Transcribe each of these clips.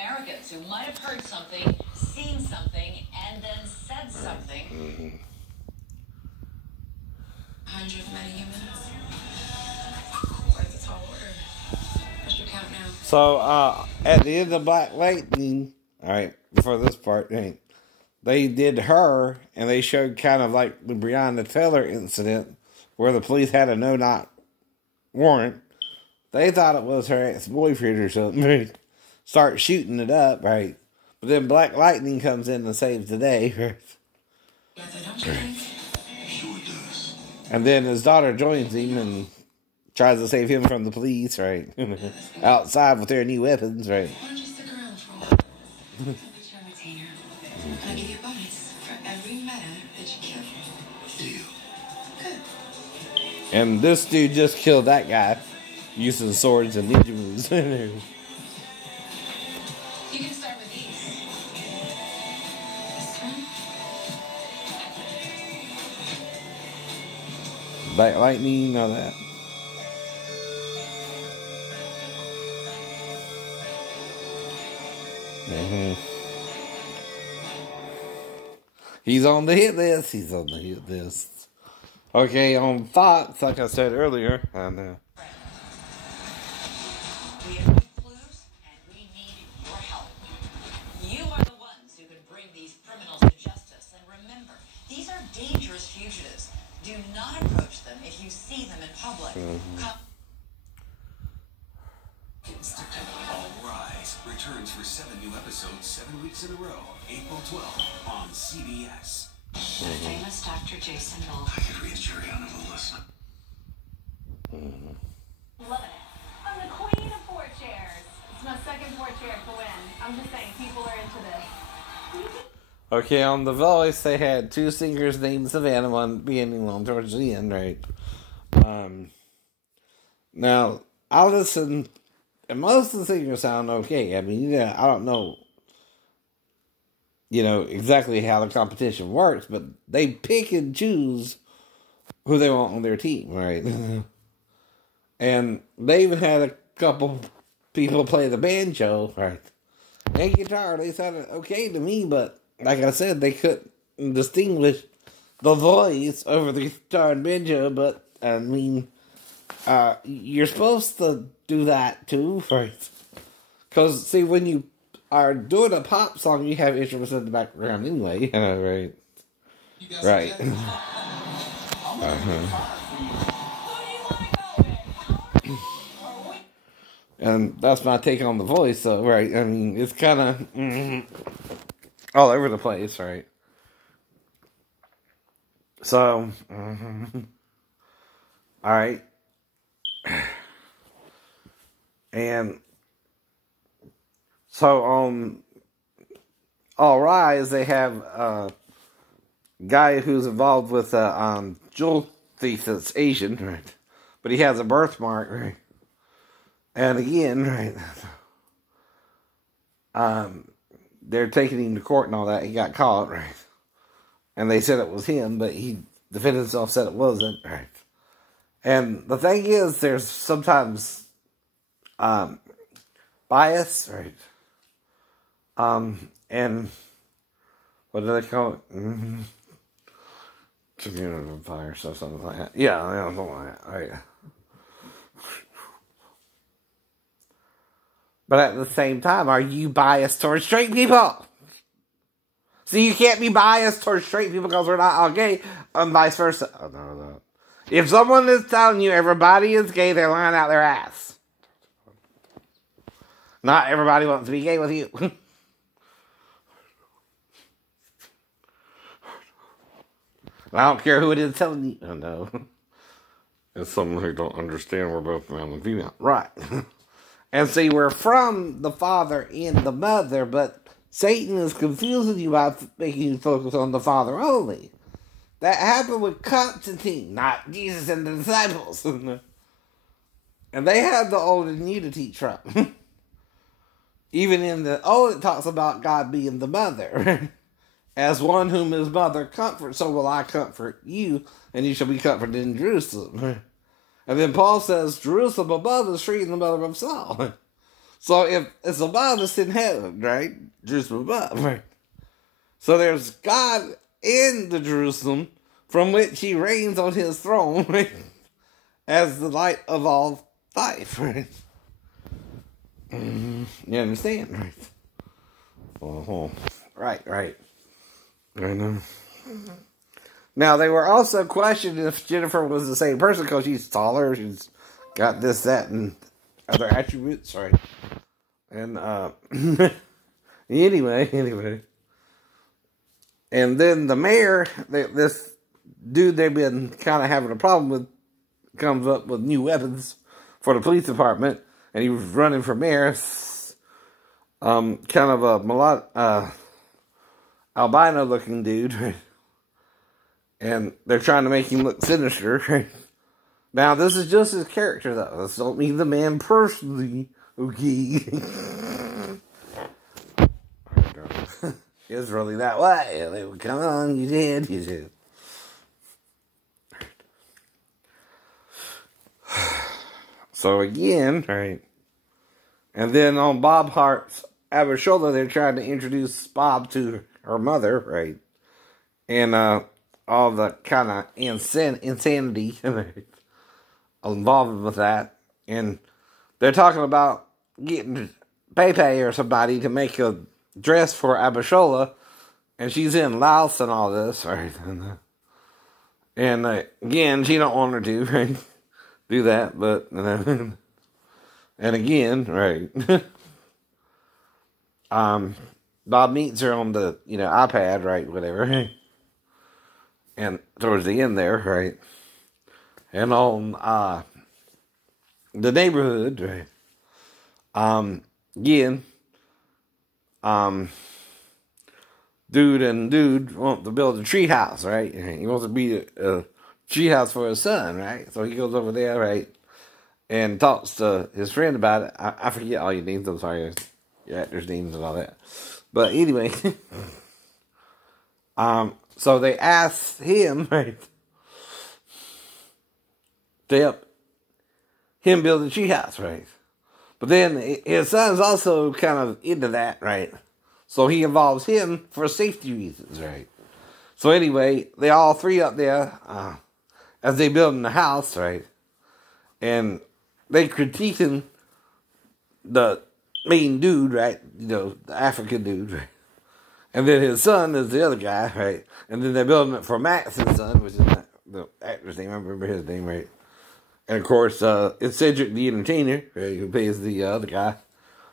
Americans who might have heard something, seen something, and then said something. 100 metahumans. Quite the tall order. What's your count now? So, at the end of Black Lightning, alright, before this part, they did her, and they showed kind of like the Breonna Taylor incident, where the police had a no-knock warrant. They thought it was her ex-boyfriend or something, right? Start shooting it up, right? But then Black Lightning comes in and saves the day, right? Sure does. And then his daughter joins him and tries to save him from the police, right? Outside with their new weapons, right? I'm just the girl from the retainer. I give you a bonus for every meta that you kill. Deal. Good. And this dude just killed that guy using swords and ninja moves. You can start with these. This one. Black Lightning, all that. He's on the hit list. He's on the hit list. Okay, on Fox, like I said earlier, and We have new clues, and we need your help. You are the ones who can bring these criminals to justice. And remember, these are dangerous fugitives. Do not approach them if you see them in public. All Rise returns for 7 new episodes, 7 weeks in a row, April 12th on CBS. The famous Dr. Jason Bolt. I could read Juliana Melissa. Loving it. I'm the queen of 4 chairs. It's my second 4 chair to win. I'm just saying, people are into this. okay, on The Voice, they had 2 singers named Savannah, one beginning, one towards the end, right? Now, I listen, and most of the singers sound okay. I mean, yeah, I don't know, exactly how the competition works, but they pick and choose who they want on their team, right? And they even had a couple people play the banjo, right? And guitar, they sounded okay to me, but like I said, they couldn't distinguish the voice over the guitar and banjo, but I mean, you're supposed to do that too, right? Because, see, when you are doing a pop song, you have instruments in the background anyway, right? Right. And that's my take on The Voice, so, right, I mean, it's kind of all over the place, right? So, alright. And so on All Rise, they have a guy who's involved with a jewel thief that's Asian, right? But he has a birthmark, right? And again, right? They're taking him to court and all that. He got caught, right? And they said it was him, but he defended himself, said it wasn't, right? And the thing is, there's sometimes bias, right? And what do they call it? Community fire stuff, something like that. Yeah, something like that. Right. But at the same time, are you biased towards straight people? So you can't be biased towards straight people because we're not all gay, and vice versa. Oh, no. If someone is telling you everybody is gay, they're lying out their ass. Not everybody wants to be gay with you. I don't care who it is telling you. Oh, no. It's someone who don't understand we're both male and female. Right. And see, we're from the father and the mother, but Satan is confusing you by making you focus on the father only. That happened with Constantine, not Jesus and the disciples. And they had the old and new to teach from. Even in the old, it talks about God being the mother. As one whom his mother comforts, so will I comfort you, and you shall be comforted in Jerusalem. And then Paul says, Jerusalem above is free in the mother of Saul. So if it's above, it's in heaven, right? Jerusalem above, right? So there's God in the Jerusalem from which he reigns on his throne, right? As the light of all life, right? You understand, right? Right. I know. Now, they were also questioning if Jennifer was the same person because she's taller, she's got this, that, and other attributes, right? And, anyway. And then the mayor, this dude they've been kind of having a problem with, comes up with new weapons for the police department, and he was running for mayor. Kind of a albino-looking dude, right? And they're trying to make him look sinister, right? Now, this is just his character, though. This don't mean the man personally, okay? It's really that way. They would come on, you did. So again, right? And then on Bob Hart's Abishola, they're trying to introduce Bob to her mother, right? And all the kind of insanity involved with that. And they're talking about getting Pepe or somebody to make a dress for Abishola. And she's in Laos and all this, right? And again, she don't want her to, right? Do that, but... and again, right? Bob meets her on the, iPad, right? Whatever. And towards the end there, right? And on the neighborhood, right? Again, dude wants to build a tree house, right? He wants to be a tree house for his son, right? So he goes over there, right? And talks to his friend about it. I forget all your names, I'm sorry. Your actors' names and all that. But anyway. So they asked him, right, to help him build a treehouse, right? But then his son's also kind of into that, right? So he involves him for safety reasons, right? So anyway, they all three up there as they building the house, right? And they critiquing the main dude, right? The African dude, right? And then his son is the other guy, right? And then they're building it for Max's son, which is not the actor's name. I remember his name, right? And of course, it's Cedric the Entertainer, right, who plays the other guy.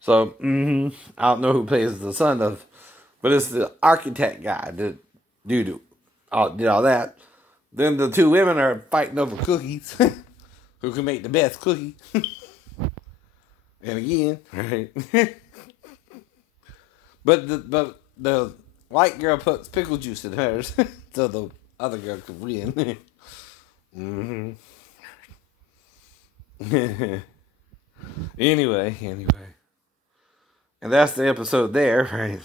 So, I don't know who plays the son of, but it's the architect guy, the dude who did all that. Then the two women are fighting over cookies. Who can make the best cookie? And again, right? But the white girl puts pickle juice in hers, so the other girl could win. Anyway. And that's the episode there, right?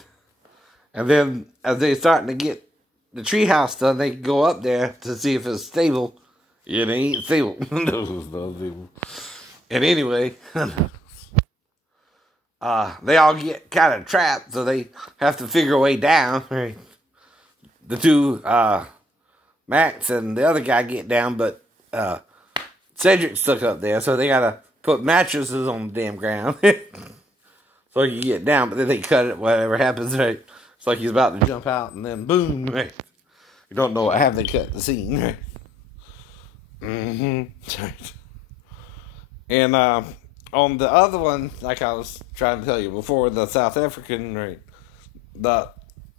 And then, as they're starting to get the treehouse done, they go up there to see if it's stable. It ain't stable. No, it's not stable. And anyway, they all get kind of trapped, so they have to figure a way down. Right? The two, Max and the other guy get down, but Cedric's stuck up there, so they gotta put mattresses on the damn ground. So you get down, but then they cut it, whatever happens, right? It's like he's about to jump out, and then boom, right? You don't know what happened, they cut the scene, right? Right. And on the other one, like I was trying to tell you before, the South African, right?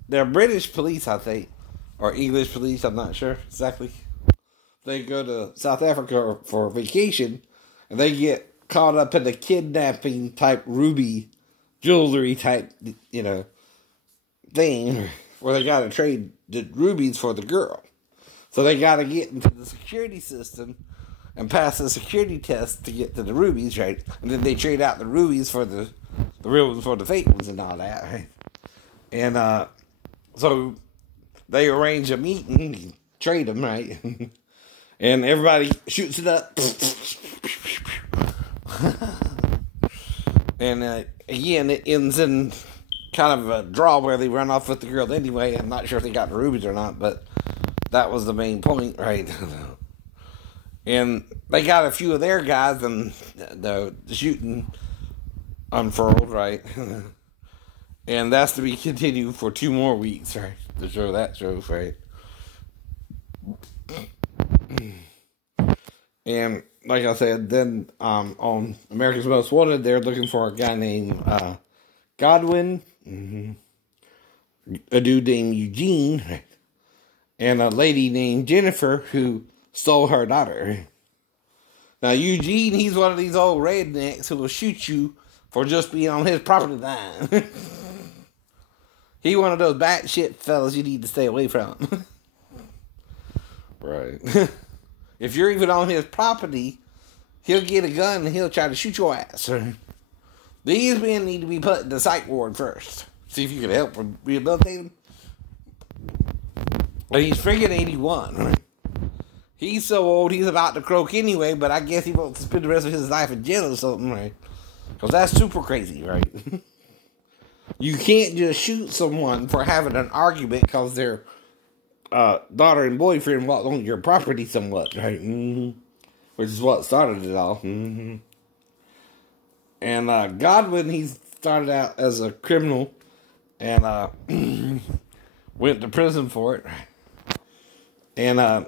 They're British police, I think, or English police, I'm not sure exactly. They go to South Africa for vacation, and they get caught up in the kidnapping type ruby jewelry type, thing, where they gotta trade the rubies for the girl. So they gotta get into the security system and pass the security test to get to the rubies, right? And then they trade out the rubies for the real ones for the fake ones and all that, right? And so they arrange a meeting and trade them, right? And everybody shoots it up. And again, it ends in kind of a draw where they run off with the girl anyway. I'm not sure if they got the rubies or not, but that was the main point, right? And they got a few of their guys, and the shooting unfurled, right? And that's to be continued for 2 more weeks, right? To show that shows, right? And like I said, then on America's Most Wanted, they're looking for a guy named Godwin, a dude named Eugene, and a lady named Jennifer who stole her daughter. Now, Eugene, he's one of these old rednecks who will shoot you for just being on his property line. He one of those batshit fellas you need to stay away from. Right. If you're even on his property, he'll get a gun and he'll try to shoot your ass. These men need to be put in the psych ward first. See if you can help rehabilitate him. But he's friggin' 81. Right? He's so old he's about to croak anyway, but I guess he won't spend the rest of his life in jail or something, right? Because that's super crazy, right? You can't just shoot someone for having an argument because their daughter and boyfriend walked on your property somewhat, right? Which is what started it all. And Godwin, he started out as a criminal and went to prison for it. And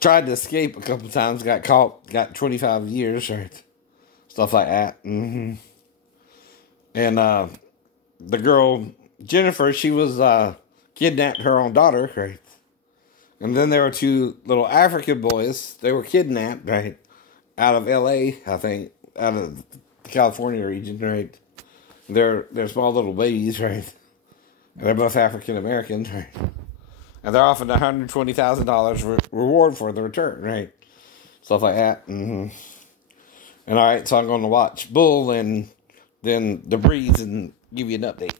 tried to escape a couple times, got caught, got 25 years, right? Stuff like that. And the girl, Jennifer, she was kidnapped her own daughter, right? And then there were 2 little African boys. They were kidnapped, right? Out of LA, I think. Out of the California region, right? They're small little babies, right? And they're both African American, right? And they're offered $120,000 reward for the return, right? Stuff like that. And alright, so I'm going to watch Bull and then The Breeze and give you an update.